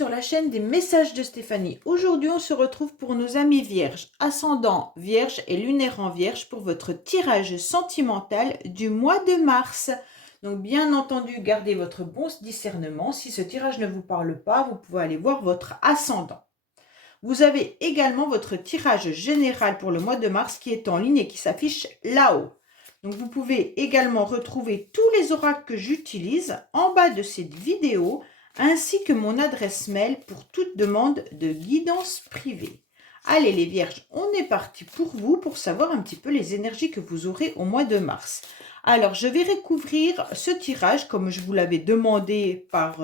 sur la chaîne des messages de Stéphanie. Aujourd'hui, on se retrouve pour nos amis vierges, ascendant vierge et lunaire en vierge pour votre tirage sentimental du mois de mars. Donc, bien entendu, gardez votre bon discernement. Si ce tirage ne vous parle pas, vous pouvez aller voir votre ascendant. Vous avez également votre tirage général pour le mois de mars qui est en ligne et qui s'affiche là-haut. Donc, vous pouvez également retrouver tous les oracles que j'utilise en bas de cette vidéo, ainsi que mon adresse mail pour toute demande de guidance privée. Allez les vierges, on est parti pour vous pour savoir un petit peu les énergies que vous aurez au mois de mars. Alors, je vais recouvrir ce tirage comme je vous l'avais demandé par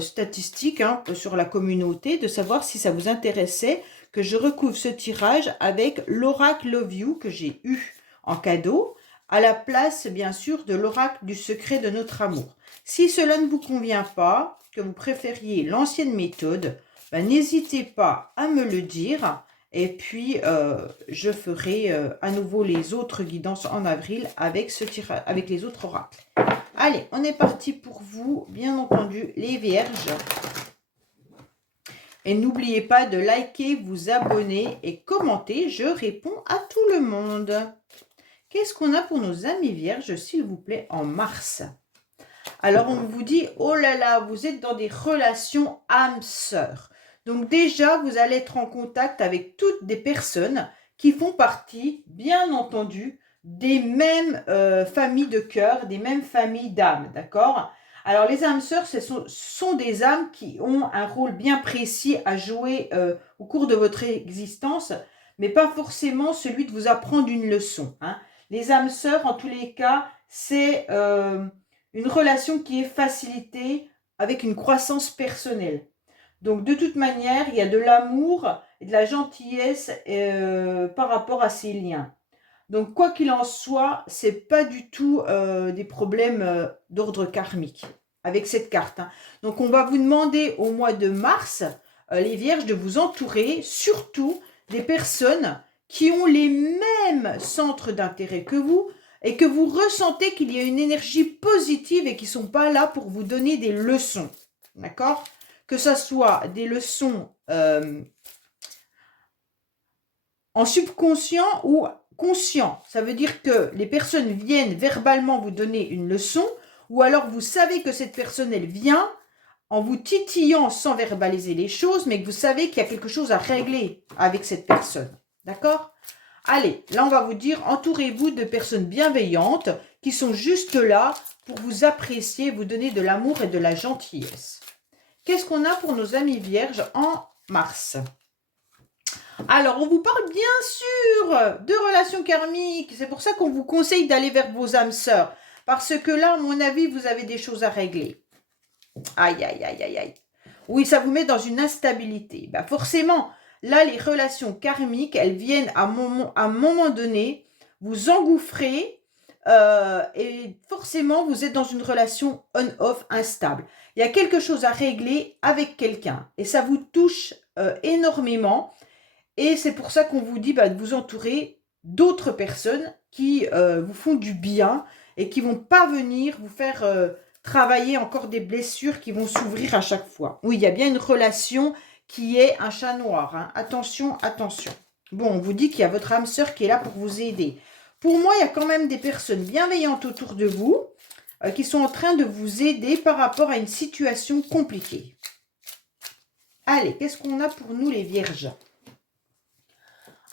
statistique sur la communauté, de savoir si ça vous intéressait que je recouvre ce tirage avec l'oracle Love You que j'ai eu en cadeau, à la place bien sûr de l'oracle du secret de notre amour. Si cela ne vous convient pas, que vous préfériez l'ancienne méthode, n'hésitez pas à me le dire et puis je ferai à nouveau les autres guidances en avril avec ce tirage, avec les autres oracles. Allez, on est parti pour vous, bien entendu, les vierges. Et n'oubliez pas de liker, vous abonner et commenter. Je réponds à tout le monde. Qu'est-ce qu'on a pour nos amis vierges, s'il vous plaît, en mars? Alors, on vous dit, oh là là, vous êtes dans des relations âme-sœur. Donc déjà, vous allez être en contact avec toutes des personnes qui font partie, bien entendu, des mêmes familles de cœur, des mêmes familles d'âmes, d'accord? Alors, les âmes sœurs, ce sont des âmes qui ont un rôle bien précis à jouer au cours de votre existence, mais pas forcément celui de vous apprendre une leçon. Les âmes sœurs, en tous les cas, c'est une relation qui est facilitée avec une croissance personnelle. Donc, de toute manière, il y a de l'amour et de la gentillesse par rapport à ces liens. Donc, quoi qu'il en soit, ce n'est pas du tout des problèmes d'ordre karmique avec cette carte. Donc, on va vous demander au mois de mars, les vierges, de vous entourer surtout des personnes qui ont les mêmes centres d'intérêt que vous et que vous ressentez qu'il y a une énergie positive et qui ne sont pas là pour vous donner des leçons. D'accord ? Que ce soit des leçons en subconscient ou conscient. Ça veut dire que les personnes viennent verbalement vous donner une leçon, ou alors vous savez que cette personne, elle vient en vous titillant sans verbaliser les choses, mais que vous savez qu'il y a quelque chose à régler avec cette personne. D'accord ? Allez, là on va vous dire, entourez-vous de personnes bienveillantes qui sont juste là pour vous apprécier, vous donner de l'amour et de la gentillesse. Qu'est-ce qu'on a pour nos amis vierges en mars? Alors, on vous parle bien sûr de relations karmiques. C'est pour ça qu'on vous conseille d'aller vers vos âmes sœurs. Parce que là, à mon avis, vous avez des choses à régler. Aïe, aïe, aïe, aïe, aïe. Oui, ça vous met dans une instabilité. Forcément, là, les relations karmiques, elles viennent à un moment donné vous engouffrer et forcément, vous êtes dans une relation on-off instable. Il y a quelque chose à régler avec quelqu'un et ça vous touche énormément. Et c'est pour ça qu'on vous dit de vous entourer d'autres personnes qui vous font du bien et qui ne vont pas venir vous faire travailler encore des blessures qui vont s'ouvrir à chaque fois. Oui, il y a bien une relation qui est un chat noir. Attention, attention. Bon, on vous dit qu'il y a votre âme sœur qui est là pour vous aider. Pour moi, il y a quand même des personnes bienveillantes autour de vous qui sont en train de vous aider par rapport à une situation compliquée. Allez, qu'est-ce qu'on a pour nous les vierges ?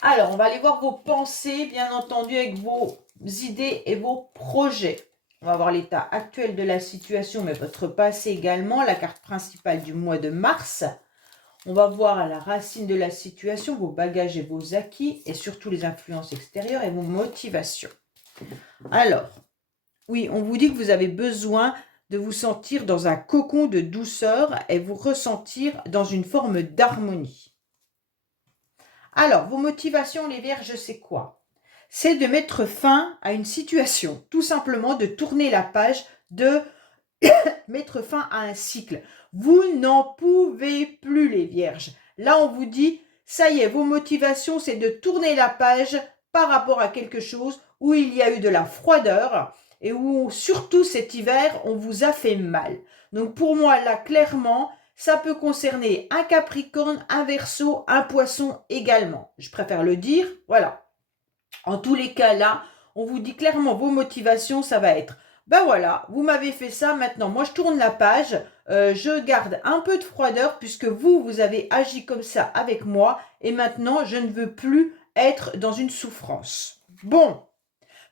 Alors, on va aller voir vos pensées, bien entendu, avec vos idées et vos projets. On va voir l'état actuel de la situation, mais votre passé également, la carte principale du mois de mars. On va voir à la racine de la situation, vos bagages et vos acquis, et surtout les influences extérieures et vos motivations. Alors, oui, on vous dit que vous avez besoin de vous sentir dans un cocon de douceur et vous ressentir dans une forme d'harmonie. Alors, vos motivations, les vierges, c'est quoi? C'est de mettre fin à une situation, tout simplement de tourner la page, de mettre fin à un cycle. Vous n'en pouvez plus, les vierges. Là, on vous dit, ça y est, vos motivations, c'est de tourner la page par rapport à quelque chose où il y a eu de la froideur et où, surtout cet hiver, on vous a fait mal. Donc, pour moi, là, clairement, Ça peut concerner un Capricorne, un Verseau, un Poisson également. Je préfère le dire, voilà. En tous les cas, là, on vous dit clairement vos motivations, ça va être, ben voilà, vous m'avez fait ça, maintenant, moi je tourne la page, je garde un peu de froideur puisque vous avez agi comme ça avec moi et maintenant, je ne veux plus être dans une souffrance. Bon,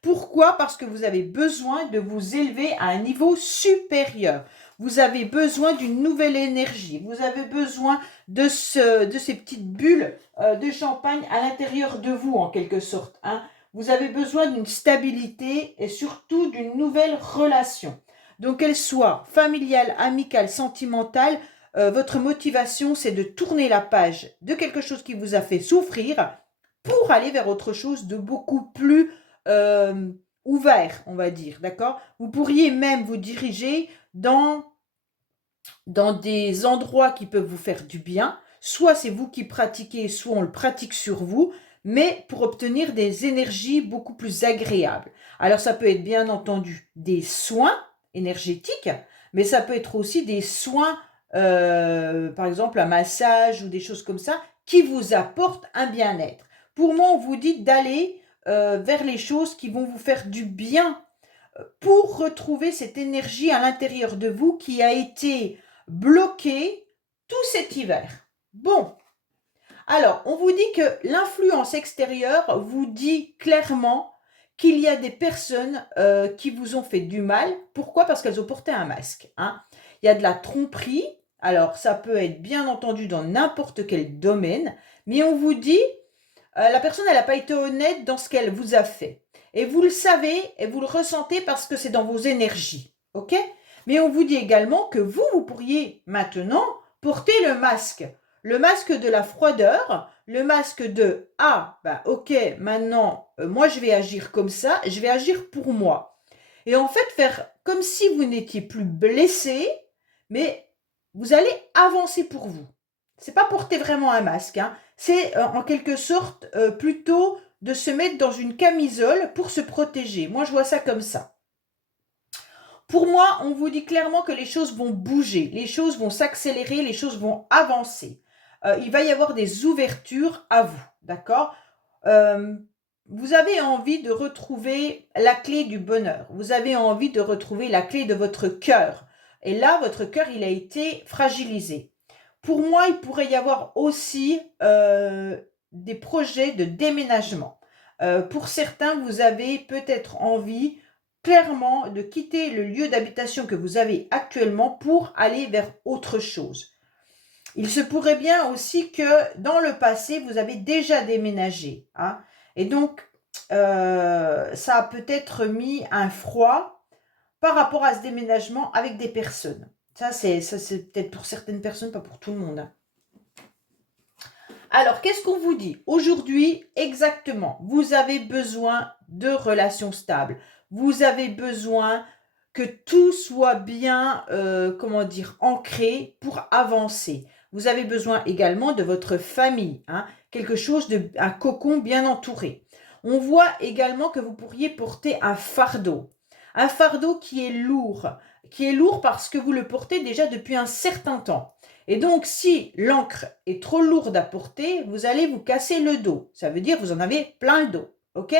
pourquoi? Parce que vous avez besoin de vous élever à un niveau supérieur. Vous avez besoin d'une nouvelle énergie. Vous avez besoin de ces petites bulles de champagne à l'intérieur de vous, en quelque sorte. Hein. Vous avez besoin d'une stabilité et surtout d'une nouvelle relation. Donc, qu'elle soit familiale, amicale, sentimentale, votre motivation, c'est de tourner la page de quelque chose qui vous a fait souffrir pour aller vers autre chose de beaucoup plus euh, ouvert, on va dire, d'accord? Vous pourriez même vous diriger dans des endroits qui peuvent vous faire du bien. Soit c'est vous qui pratiquez, soit on le pratique sur vous, mais pour obtenir des énergies beaucoup plus agréables. Alors ça peut être bien entendu des soins énergétiques, mais ça peut être aussi des soins, par exemple un massage ou des choses comme ça, qui vous apportent un bien-être. Pour moi, on vous dit d'aller vers les choses qui vont vous faire du bien pour retrouver cette énergie à l'intérieur de vous qui a été bloquée tout cet hiver. Bon, alors on vous dit que l'influence extérieure vous dit clairement qu'il y a des personnes qui vous ont fait du mal. Pourquoi? Parce qu'elles ont porté un masque. Hein. Il y a de la tromperie. Alors ça peut être bien entendu dans n'importe quel domaine, mais on vous dit la personne, elle n'a pas été honnête dans ce qu'elle vous a fait. Et vous le savez et vous le ressentez parce que c'est dans vos énergies. OK? Mais on vous dit également que vous pourriez maintenant porter le masque. Le masque de la froideur, le masque de ah, bah ok, maintenant, moi je vais agir comme ça, je vais agir pour moi. Et en fait, faire comme si vous n'étiez plus blessé, mais vous allez avancer pour vous. C'est pas porter vraiment un masque, hein. C'est en quelque sorte plutôt de se mettre dans une camisole pour se protéger. Moi, je vois ça comme ça. Pour moi, on vous dit clairement que les choses vont bouger, les choses vont s'accélérer, les choses vont avancer. Il va y avoir des ouvertures à vous, d'accord? Vous avez envie de retrouver la clé du bonheur. Vous avez envie de retrouver la clé de votre cœur. Et là, votre cœur, il a été fragilisé. Pour moi, il pourrait y avoir aussi des projets de déménagement. Pour certains, vous avez peut-être envie clairement de quitter le lieu d'habitation que vous avez actuellement pour aller vers autre chose. Il se pourrait bien aussi que dans le passé, vous avez déjà déménagé. Hein, et donc, ça a peut-être mis un froid par rapport à ce déménagement avec des personnes. Ça, c'est peut-être pour certaines personnes, pas pour tout le monde. Hein. Alors, qu'est-ce qu'on vous dit? Aujourd'hui, exactement, vous avez besoin de relations stables. Vous avez besoin que tout soit bien, comment dire, ancré pour avancer. Vous avez besoin également de votre famille, hein, quelque chose un cocon bien entouré. On voit également que vous pourriez porter un fardeau qui est lourd parce que vous le portez déjà depuis un certain temps. Et donc, si l'encre est trop lourde à porter, vous allez vous casser le dos. Ça veut dire que vous en avez plein le dos. OK?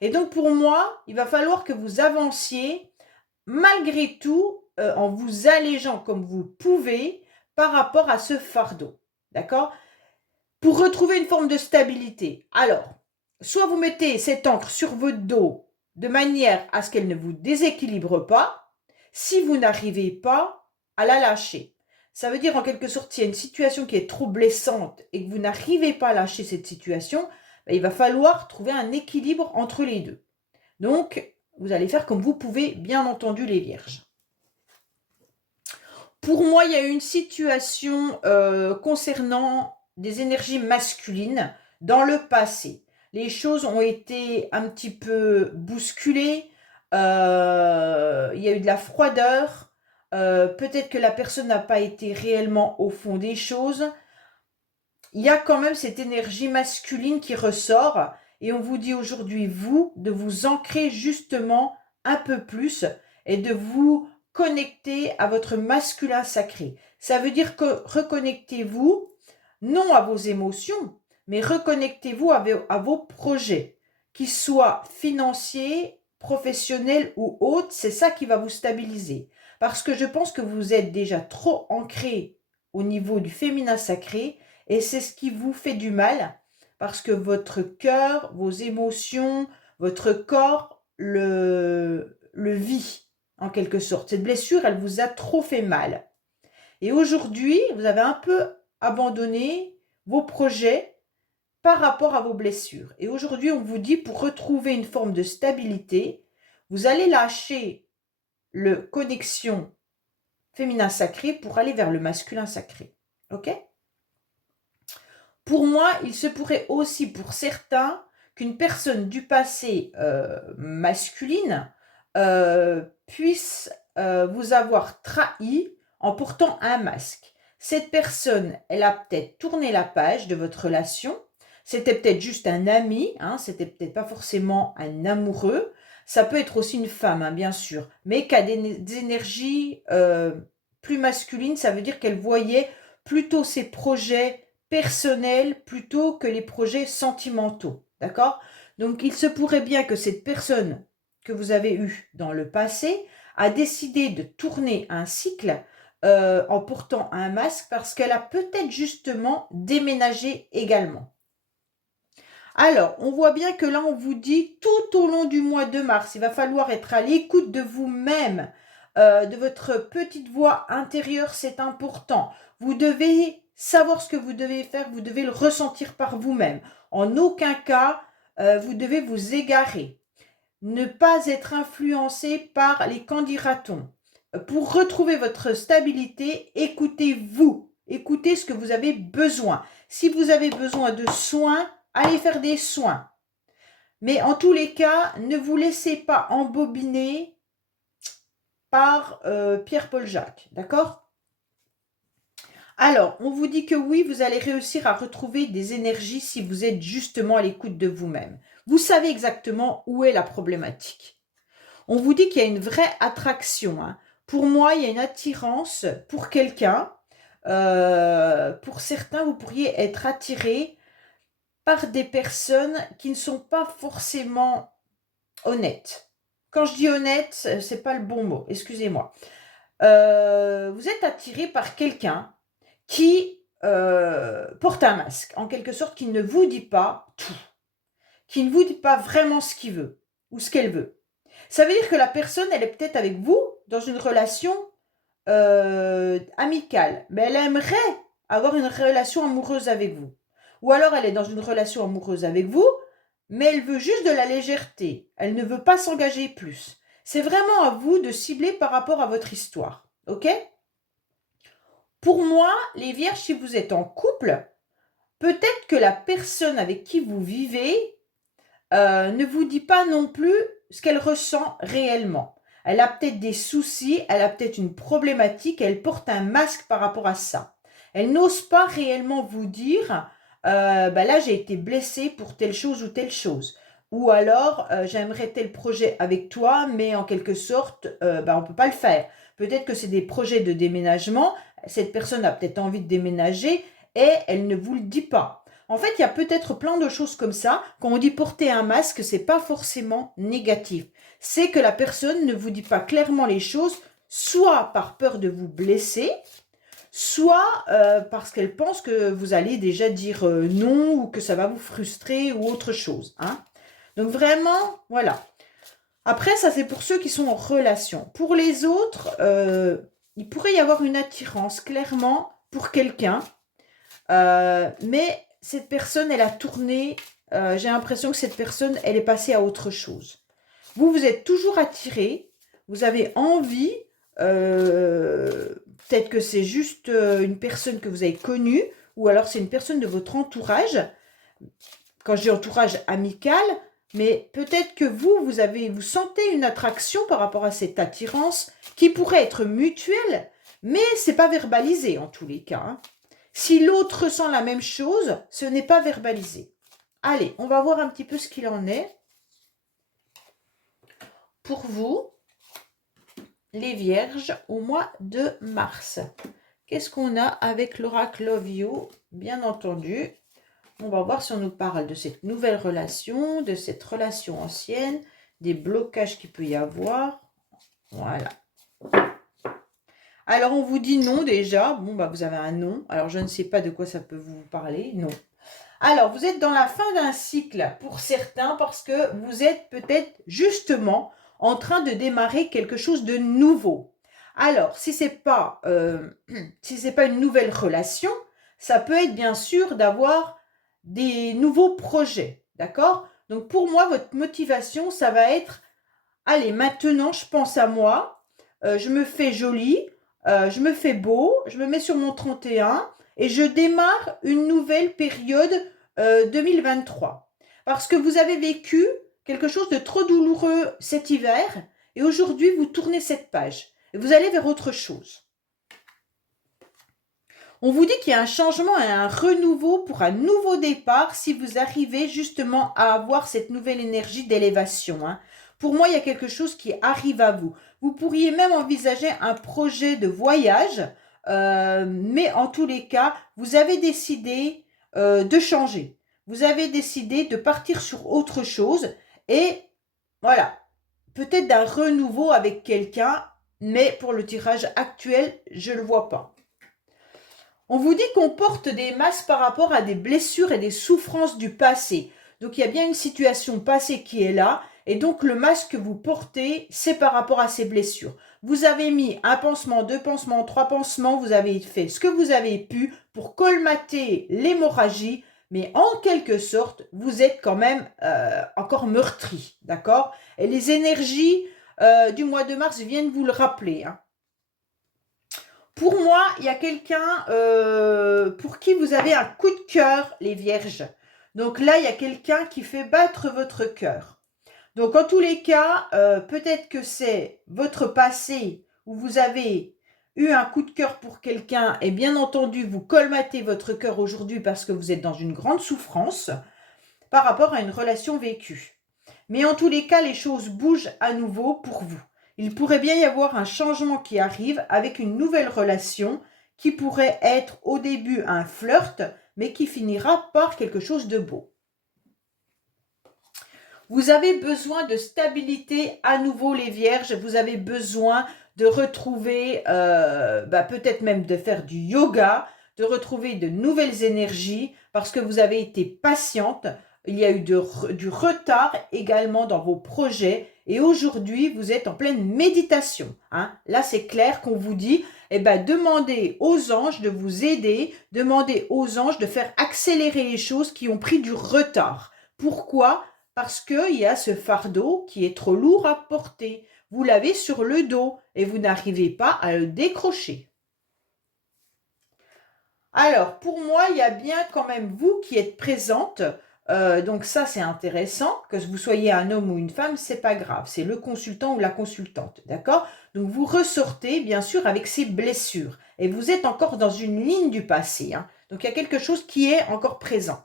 Et donc, pour moi, il va falloir que vous avanciez malgré tout en vous allégeant comme vous pouvez par rapport à ce fardeau. D'accord? Pour retrouver une forme de stabilité. Alors, soit vous mettez cette encre sur votre dos de manière à ce qu'elle ne vous déséquilibre pas, si vous n'arrivez pas à la lâcher. Ça veut dire en quelque sorte, s'il y a une situation qui est trop blessante et que vous n'arrivez pas à lâcher cette situation, il va falloir trouver un équilibre entre les deux. Donc, vous allez faire comme vous pouvez, bien entendu, les vierges. Pour moi, il y a une situation concernant des énergies masculines dans le passé. Les choses ont été un petit peu bousculées, il y a eu de la froideur, peut-être que la personne n'a pas été réellement au fond des choses. Il y a quand même cette énergie masculine qui ressort et on vous dit aujourd'hui, vous, de vous ancrer justement un peu plus et de vous connecter à votre masculin sacré. Ça veut dire que reconnectez-vous, non à vos émotions, mais reconnectez-vous à vos projets, qu'ils soient financiers, professionnels ou autres, c'est ça qui va vous stabiliser. Parce que je pense que vous êtes déjà trop ancré au niveau du féminin sacré et c'est ce qui vous fait du mal parce que votre cœur, vos émotions, votre corps le vit en quelque sorte. Cette blessure, elle vous a trop fait mal. Et aujourd'hui, vous avez un peu abandonné vos projets par rapport à vos blessures. Et aujourd'hui, on vous dit pour retrouver une forme de stabilité, vous allez lâcher le connexion féminin sacré pour aller vers le masculin sacré. Ok? Pour moi, il se pourrait aussi pour certains qu'une personne du passé masculine puisse vous avoir trahi en portant un masque. Cette personne, elle a peut-être tourné la page de votre relation. C'était peut-être juste un ami, hein, c'était peut-être pas forcément un amoureux. Ça peut être aussi une femme, hein, bien sûr, mais qui a des énergies plus masculines. Ça veut dire qu'elle voyait plutôt ses projets personnels plutôt que les projets sentimentaux. D'accord? Donc, il se pourrait bien que cette personne que vous avez eue dans le passé a décidé de tourner un cycle en portant un masque parce qu'elle a peut-être justement déménagé également. Alors, on voit bien que là, on vous dit tout au long du mois de mars, il va falloir être à l'écoute de vous-même, de votre petite voix intérieure, c'est important. Vous devez savoir ce que vous devez faire, vous devez le ressentir par vous-même. En aucun cas, vous devez vous égarer. Ne pas être influencé par les candidatons. Pour retrouver votre stabilité, écoutez-vous. Écoutez ce que vous avez besoin. Si vous avez besoin de soins, allez faire des soins. Mais en tous les cas, ne vous laissez pas embobiner par Pierre-Paul Jacques. D'accord? Alors, on vous dit que oui, vous allez réussir à retrouver des énergies si vous êtes justement à l'écoute de vous-même. Vous savez exactement où est la problématique. On vous dit qu'il y a une vraie attraction. Hein. Pour moi, il y a une attirance pour quelqu'un. Pour certains, vous pourriez être attiré par des personnes qui ne sont pas forcément honnêtes. Quand je dis honnête, c'est pas le bon mot, excusez-moi. Vous êtes attiré par quelqu'un qui porte un masque, en quelque sorte, qui ne vous dit pas tout, qui ne vous dit pas vraiment ce qu'il veut ou ce qu'elle veut. Ça veut dire que la personne, elle est peut-être avec vous dans une relation amicale, mais elle aimerait avoir une relation amoureuse avec vous. Ou alors elle est dans une relation amoureuse avec vous, mais elle veut juste de la légèreté. Elle ne veut pas s'engager plus. C'est vraiment à vous de cibler par rapport à votre histoire. Ok? Pour moi, les vierges, si vous êtes en couple, peut-être que la personne avec qui vous vivez ne vous dit pas non plus ce qu'elle ressent réellement. Elle a peut-être des soucis, elle a peut-être une problématique, elle porte un masque par rapport à ça. Elle n'ose pas réellement vous dire, là j'ai été blessée pour telle chose ou telle chose. Ou alors, j'aimerais tel projet avec toi, mais en quelque sorte, on ne peut pas le faire. Peut-être que c'est des projets de déménagement, cette personne a peut-être envie de déménager et elle ne vous le dit pas. En fait, il y a peut-être plein de choses comme ça. Quand on dit porter un masque, c'est pas forcément négatif. C'est que la personne ne vous dit pas clairement les choses, soit par peur de vous blesser, soit parce qu'elle pense que vous allez déjà dire non ou que ça va vous frustrer ou autre chose. Hein. Donc vraiment, voilà. Après, ça c'est pour ceux qui sont en relation. Pour les autres, il pourrait y avoir une attirance clairement pour quelqu'un, mais cette personne, elle a tourné, j'ai l'impression que cette personne, elle est passée à autre chose. Vous, vous êtes toujours attiré, vous avez envie, peut-être que c'est juste une personne que vous avez connue, ou alors c'est une personne de votre entourage, quand je dis entourage amical, mais peut-être que vous sentez une attraction par rapport à cette attirance qui pourrait être mutuelle, mais c'est pas verbalisé en tous les cas. Hein. Si l'autre ressent la même chose, ce n'est pas verbalisé. Allez, on va voir un petit peu ce qu'il en est. Pour vous, les vierges, au mois de mars. Qu'est-ce qu'on a avec l'oracle Love You? Bien entendu, on va voir si on nous parle de cette nouvelle relation, de cette relation ancienne, des blocages qu'il peut y avoir. Voilà. Alors, on vous dit non déjà. Bon, bah, vous avez un non. Alors, je ne sais pas de quoi ça peut vous parler. Non. Alors, vous êtes dans la fin d'un cycle pour certains parce que vous êtes peut-être justement en train de démarrer quelque chose de nouveau. Alors, si c'est pas, si c'est pas une nouvelle relation, ça peut être bien sûr d'avoir des nouveaux projets, d'accord? Donc, pour moi, votre motivation, ça va être, allez, maintenant, je pense à moi, je me fais jolie, je me fais beau, je me mets sur mon 31 et je démarre une nouvelle période 2023. Parce que vous avez vécu quelque chose de trop douloureux cet hiver et aujourd'hui, vous tournez cette page et vous allez vers autre chose. On vous dit qu'il y a un changement et un renouveau pour un nouveau départ si vous arrivez justement à avoir cette nouvelle énergie d'élévation. Hein. Pour moi, il y a quelque chose qui arrive à vous. Vous pourriez même envisager un projet de voyage, mais en tous les cas, vous avez décidé de changer. Vous avez décidé de partir sur autre chose et voilà, peut-être d'un renouveau avec quelqu'un, mais pour le tirage actuel, je ne le vois pas. On vous dit qu'on porte des masques par rapport à des blessures et des souffrances du passé. Donc il y a bien une situation passée qui est là. Et donc le masque que vous portez, c'est par rapport à ces blessures. Vous avez mis un pansement, 2 pansements, 3 pansements. Vous avez fait ce que vous avez pu pour colmater l'hémorragie. Mais en quelque sorte, vous êtes quand même encore meurtri. D'accord? Et les énergies du mois de mars viennent vous le rappeler. Hein. Pour moi, il y a quelqu'un pour qui vous avez un coup de cœur, les vierges. Donc là, il y a quelqu'un qui fait battre votre cœur. Donc en tous les cas, peut-être que c'est votre passé où vous avez eu un coup de cœur pour quelqu'un et bien entendu, vous colmatez votre cœur aujourd'hui parce que vous êtes dans une grande souffrance par rapport à une relation vécue. Mais en tous les cas, les choses bougent à nouveau pour vous. Il pourrait bien y avoir un changement qui arrive avec une nouvelle relation qui pourrait être au début un flirt, mais qui finira par quelque chose de beau. Vous avez besoin de stabilité à nouveau, les vierges. Vous avez besoin de retrouver, peut-être même de faire du yoga, de retrouver de nouvelles énergies parce que vous avez été patiente. Il y a eu du retard également dans vos projets et aujourd'hui, vous êtes en pleine méditation. Hein. Là, c'est clair qu'on vous dit, demandez aux anges de vous aider, demandez aux anges de faire accélérer les choses qui ont pris du retard. Pourquoi ? Parce qu'il y a ce fardeau qui est trop lourd à porter. Vous l'avez sur le dos et vous n'arrivez pas à le décrocher. Alors, pour moi, il y a bien quand même vous qui êtes présente. Donc ça, c'est intéressant. Que vous soyez un homme ou une femme, c'est pas grave. C'est le consultant ou la consultante, d'accord? Donc vous ressortez, bien sûr, avec ces blessures. Et vous êtes encore dans une ligne du passé. Hein. Donc il y a quelque chose qui est encore présent.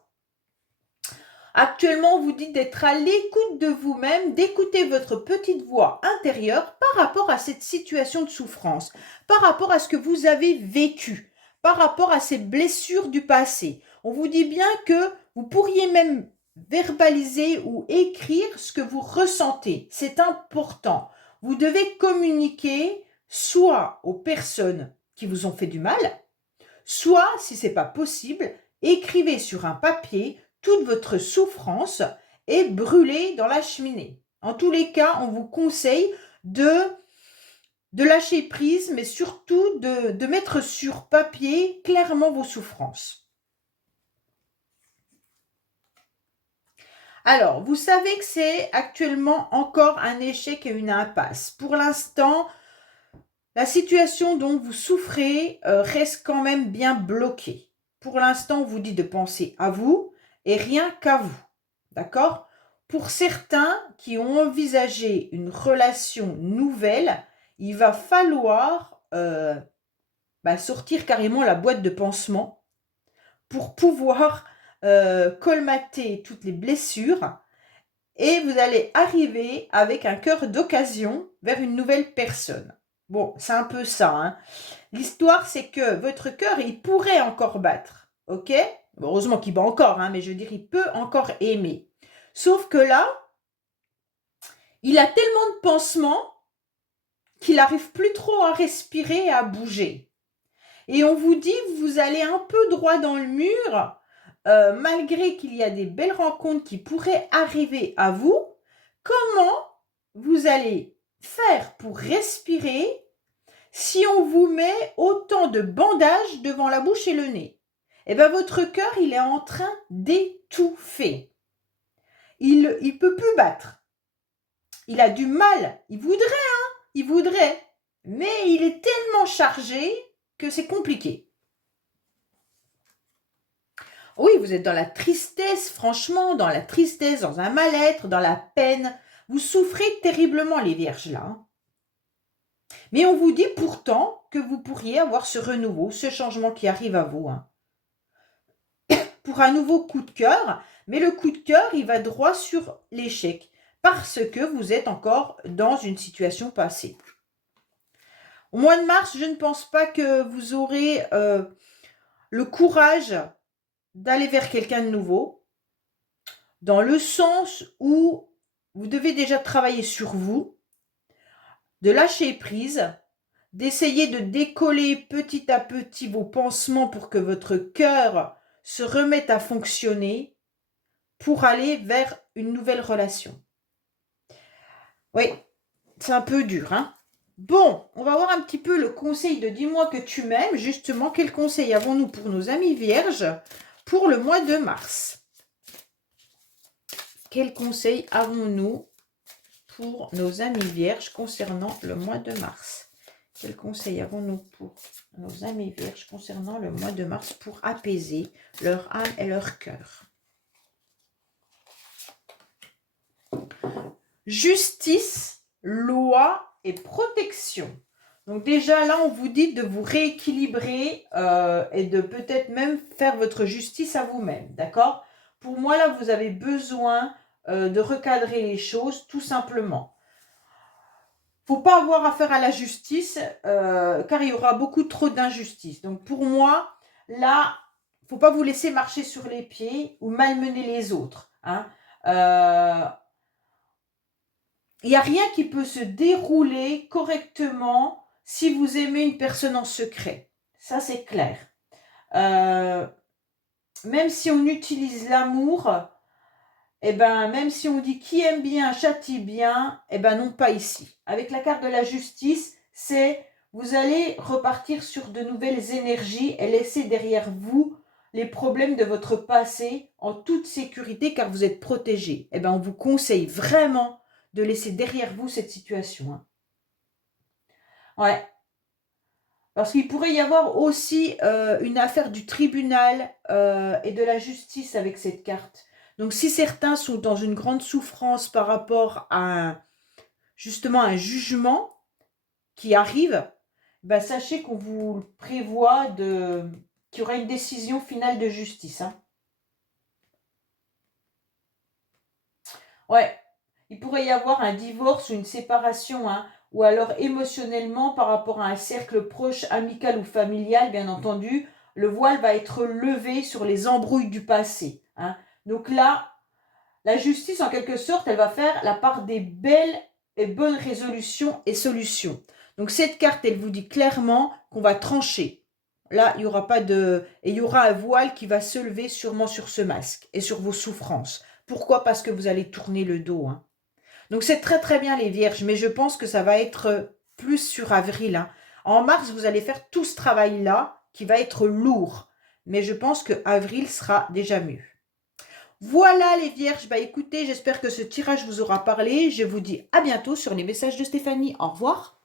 Actuellement, on vous dit d'être à l'écoute de vous-même, d'écouter votre petite voix intérieure par rapport à cette situation de souffrance, par rapport à ce que vous avez vécu, par rapport à ces blessures du passé. On vous dit bien que vous pourriez même verbaliser ou écrire ce que vous ressentez. C'est important. Vous devez communiquer soit aux personnes qui vous ont fait du mal, soit, si ce n'est pas possible, écrivez sur un papier toute votre souffrance et brûlez dans la cheminée. En tous les cas, on vous conseille de lâcher prise, mais surtout de mettre sur papier clairement vos souffrances. Alors, vous savez que c'est actuellement encore un échec et une impasse. Pour l'instant, la situation dont vous souffrez reste quand même bien bloquée. Pour l'instant, on vous dit de penser à vous et rien qu'à vous. D'accord? Pour certains qui ont envisagé une relation nouvelle, il va falloir sortir carrément la boîte de pansement pour pouvoir colmater toutes les blessures et vous allez arriver avec un cœur d'occasion vers une nouvelle personne. Bon, c'est un peu ça. Hein. L'histoire, c'est que votre cœur, il pourrait encore battre, ok? Heureusement qu'il bat encore, hein, mais je veux dire, il peut encore aimer. Sauf que là, il a tellement de pansements qu'il n'arrive plus trop à respirer et à bouger. Et on vous dit, vous allez un peu droit dans le mur, malgré qu'il y a des belles rencontres qui pourraient arriver à vous. Comment vous allez faire pour respirer si on vous met autant de bandages devant la bouche et le nez? Eh bien, votre cœur, il est en train d'étouffer. Il ne peut plus battre. Il a du mal. Il voudrait, mais il est tellement chargé que c'est compliqué. Oui, vous êtes dans la tristesse, franchement, dans la tristesse, dans un mal-être, dans la peine. Vous souffrez terriblement, les vierges, là. Hein. Mais on vous dit pourtant que vous pourriez avoir ce renouveau, ce changement qui arrive à vous. Hein. Pour un nouveau coup de cœur, mais le coup de cœur, il va droit sur l'échec, parce que vous êtes encore dans une situation passée. Au mois de mars, je ne pense pas que vous aurez le courage d'aller vers quelqu'un de nouveau, dans le sens où vous devez déjà travailler sur vous, de lâcher prise, d'essayer de décoller petit à petit vos pansements pour que votre cœur se remette à fonctionner pour aller vers une nouvelle relation. Oui, c'est un peu dur, hein? Bon, on va voir un petit peu le conseil de dis-moi que tu m'aimes. Justement, quel conseil avons-nous pour nos amis vierges pour le mois de mars? Quel conseil avons-nous pour nos amis vierges concernant le mois de mars? Quel conseil avons-nous pour nos amis vierges concernant le mois de mars pour apaiser leur âme et leur cœur? Justice, loi et protection. Donc déjà là, on vous dit de vous rééquilibrer et de peut-être même faire votre justice à vous-même, d'accord? Pour moi, là, vous avez besoin de recadrer les choses, tout simplement. Faut pas avoir affaire à la justice, car il y aura beaucoup trop d'injustice. Donc pour moi, là, faut pas vous laisser marcher sur les pieds ou malmener les autres. Hein. Il n'y a rien qui peut se dérouler correctement si vous aimez une personne en secret. Ça, c'est clair. Même si on utilise l'amour, eh ben, même si on dit qui aime bien châtie bien, eh ben non, pas ici. Avec la carte de la justice, c'est vous allez repartir sur de nouvelles énergies et laisser derrière vous les problèmes de votre passé en toute sécurité car vous êtes protégé. Eh ben, on vous conseille vraiment de laisser derrière vous cette situation. Hein. Ouais. Parce qu'il pourrait y avoir aussi une affaire du tribunal et de la justice avec cette carte. Donc si certains sont dans une grande souffrance par rapport à justement un jugement qui arrive, ben sachez qu'on vous prévoit qu'il y aura une décision finale de justice. Hein. Ouais. Il pourrait y avoir un divorce ou une séparation, hein, ou alors émotionnellement par rapport à un cercle proche, amical ou familial, bien entendu, le voile va être levé sur les embrouilles du passé. Hein. Donc là, la justice, en quelque sorte, elle va faire la part des belles et bonnes résolutions et solutions. Donc cette carte, elle vous dit clairement qu'on va trancher. Là, il y aura pas de... Et il y aura un voile qui va se lever sûrement sur ce masque et sur vos souffrances. Pourquoi? Parce que vous allez tourner le dos. Hein. Donc c'est très très bien les vierges, mais je pense que ça va être plus sur avril. Hein. En mars, vous allez faire tout ce travail-là qui va être lourd. Mais je pense que avril sera déjà mieux. Voilà les vierges, bah écoutez, j'espère que ce tirage vous aura parlé. Je vous dis à bientôt sur les messages de Stéphanie. Au revoir.